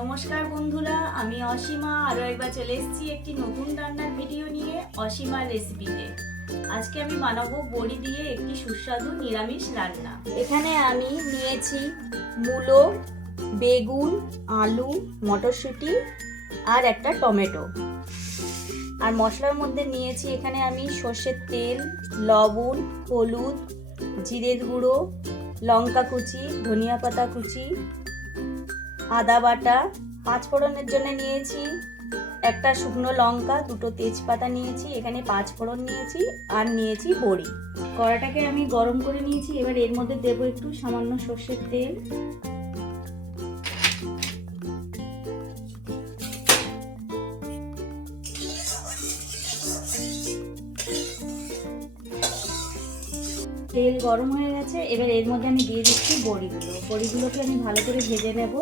নমস্কার বন্ধুরা, আমি অসীমা আরও একবার চলে এসেছি একটি নতুন রান্নার ভিডিও নিয়ে অসীমার রেসিপিতে। আজকে আমি বানাবো বড়ি দিয়ে একটি সুস্বাদু নিরামিষ রান্না। এখানে আমি নিয়েছি মূলো, বেগুন, আলু, মটরশুঁটি আর একটা টমেটো। আর মশলার মধ্যে নিয়েছি এখানে আমি সর্ষের তেল, লবণ, হলুদ, জিরের গুঁড়ো, লঙ্কা কুচি, ধনিয়া পাতা কুচি, আদা বাটা, পাঁচফোড়নের জন্য নিয়েছি একটা শুকনো লঙ্কা, দুটো তেজপাতা নিয়েছি, এখানে পাঁচফোড়ন নিয়েছি আর নিয়েছি বড়ি। কড়াটাকে আমি গরম করে নিয়েছি। এবার এর মধ্যে দেব একটু সামান্য সর্ষের তেল। তেল গরম হয়ে গেছে। এবার এর মধ্যে আমি দিয়ে দিচ্ছি বড়িগুলোকে আমি ভালো করে ভেজে নেব।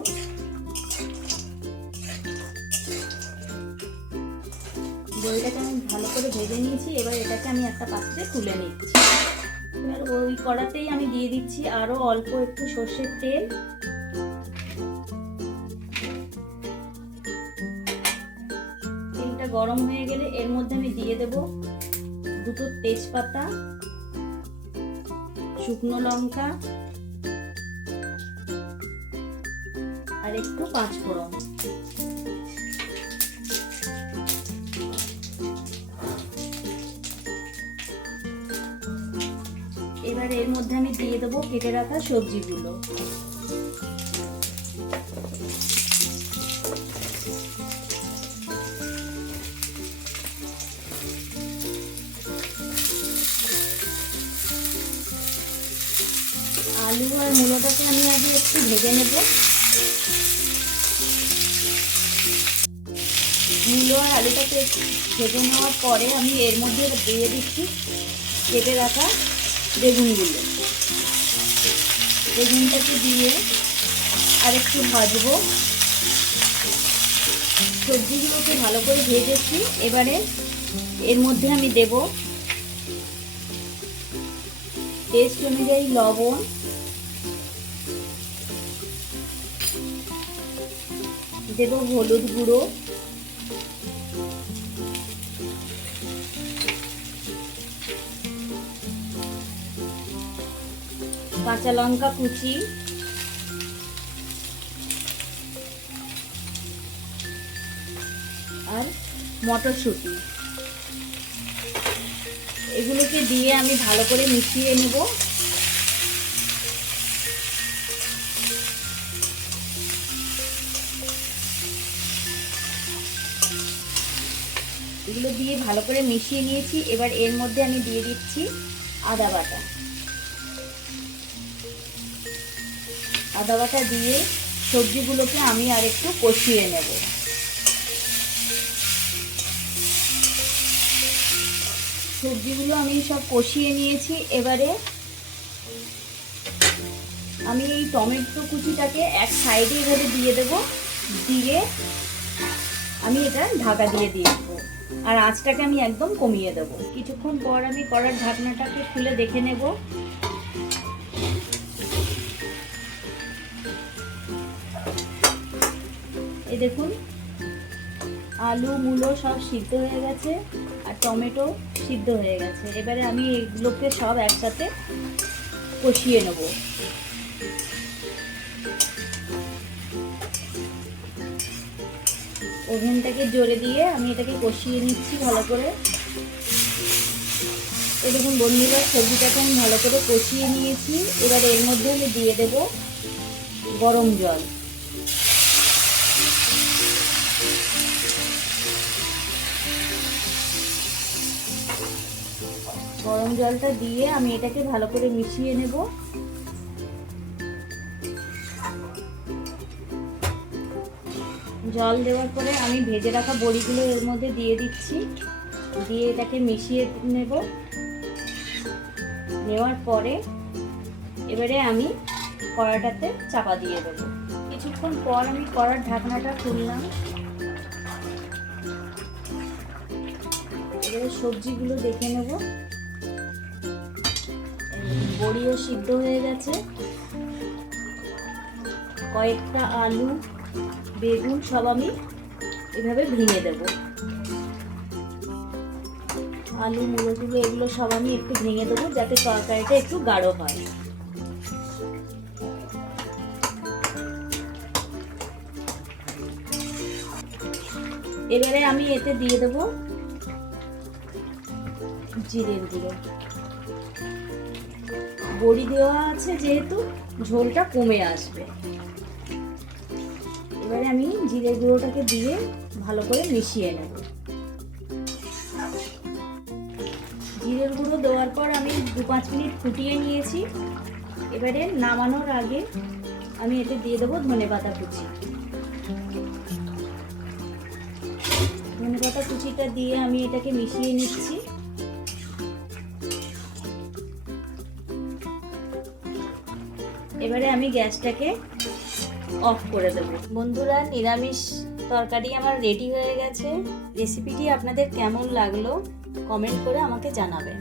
বড়িটাকে আমি ভালো করে ভেজে নিয়েছি। এবার এটাকে আমি একটা পাত্রে তুলে নিচ্ছি। এবার ওই কড়াতেই আমি দিয়ে দিচ্ছি আরো অল্প একটু সর্ষের তেল। তেলটা গরম হয়ে গেলে এর মধ্যে আমি দিয়ে দেব দুটো তেজপাতা, শুকনো লঙ্কা আর একটু পাঁচফোড়ন। এবার এর মধ্যে আমি দিয়ে দেবো কেটে রাখা সবজিগুলো। আলু আর মূলোটাকে আমি আগে একটু ভেজে নেব। মূলো আর আলুটাকে ভেজে নেওয়ার পরে আমি এর মধ্যে দিয়ে দিচ্ছি কেটে রাখা বেগুনগুলো। বেগুনটাকে দিয়ে আর একটু ভাজবো। সবজিগুলোকে ভালো করে ভেজেছি। এবারে এর মধ্যে আমি দেব টেস্ট অনুযায়ী লবণ, দেব হলুদ গুঁড়ো, কাঁচা লঙ্কা কুচি আর মটরশুঁটি। এগুলোকে দিয়ে আমি ভালো করে মিশিয়ে নেব। এগুলো দিয়ে ভালো করে মিশিয়ে নিয়েছি। এবার এর মধ্যে আমি দিয়ে দিচ্ছি আদা বাটা। আদা বাটা দিয়ে সবজিগুলোকে আমি আর একটু কষিয়ে নেব। সবজিগুলো আমি সব কষিয়ে নিয়েছি। এবারে আমি এই টমেটো কুচিটাকে এক সাইডে এভাবে দিয়ে দেব। দিয়ে আমি এটা ঢাকা দিয়ে দেবো আর আঁচটাকে আমি একদম কমিয়ে দেবো। কিছুক্ষণ পর আমি কড়ার ঢাকনাটাকে খুলে দেখে নেব। এই দেখুন, আলু মূলো সব সিদ্ধ হয়ে গেছে আর টমেটো সিদ্ধ হয়ে গেছে। এবারে আমি এগুলোকে সব একসাথে কষিয়ে নেব। ওভেনটাকে জোরে দিয়ে আমি এটাকে কষিয়ে নিচ্ছি ভালো করে। এই দেখুন বন্ধুরা, সবজিটাকে আমি ভালো করে কষিয়ে নিয়েছি। এবার এর মধ্যে আমি দিয়ে দেব গরম জল। গরম জলটা দিয়ে আমি এটাকে ভালো করে মিশিয়ে নেব। জল দেওয়ার পরে আমি ভেজে রাখা বড়িগুলো এর মধ্যে দিয়ে দিচ্ছি। দিয়ে এটাকে মিশিয়ে নেব। নেওয়ার পরে এবারে আমি কড়াটাতে চাপা দিয়ে দেবো। কিছুক্ষণ পর আমি কড়ার ঢাকনাটা খুললাম। এবারে সবজিগুলো দেখে নেব। বড়িও সিদ্ধ হয়ে গেছে। কয়েকটা আলু বেগুন সব আমি এভাবে ভেঙে দেবো। আলু মুলোগুলো এগুলো সব আমি একটু ভেঙে দেবো যাতে তরকারিটা একটু গাঢ় হয়। এবারে আমি এতে দিয়ে দেবো জিরের গুঁড়ো। বড়ি দেওয়া আছে যেহেতু ঝোলটা কমে আসবে। এবারে আমি জিরের গুঁড়োটাকে দিয়ে ভালো করে মিশিয়ে নেব। জিরের গুঁড়ো দেওয়ার পর আমি 2-5 মিনিট ফুটিয়ে নিয়েছি। এবারে নামানোর আগে আমি এতে দিয়ে দেবো ধনেপাতা কুচি। ধনেপাতা কুচিটা দিয়ে আমি এটাকে মিশিয়ে নিচ্ছি। এবারে আমি গ্যাসটাকে অফ করে দেবো। বন্ধুরা, নিরামিষ তরকারি আমার রেডি হয়ে গেছে। রেসিপিটি আপনাদের কেমন লাগলো কমেন্ট করে আমাকে জানাবেন।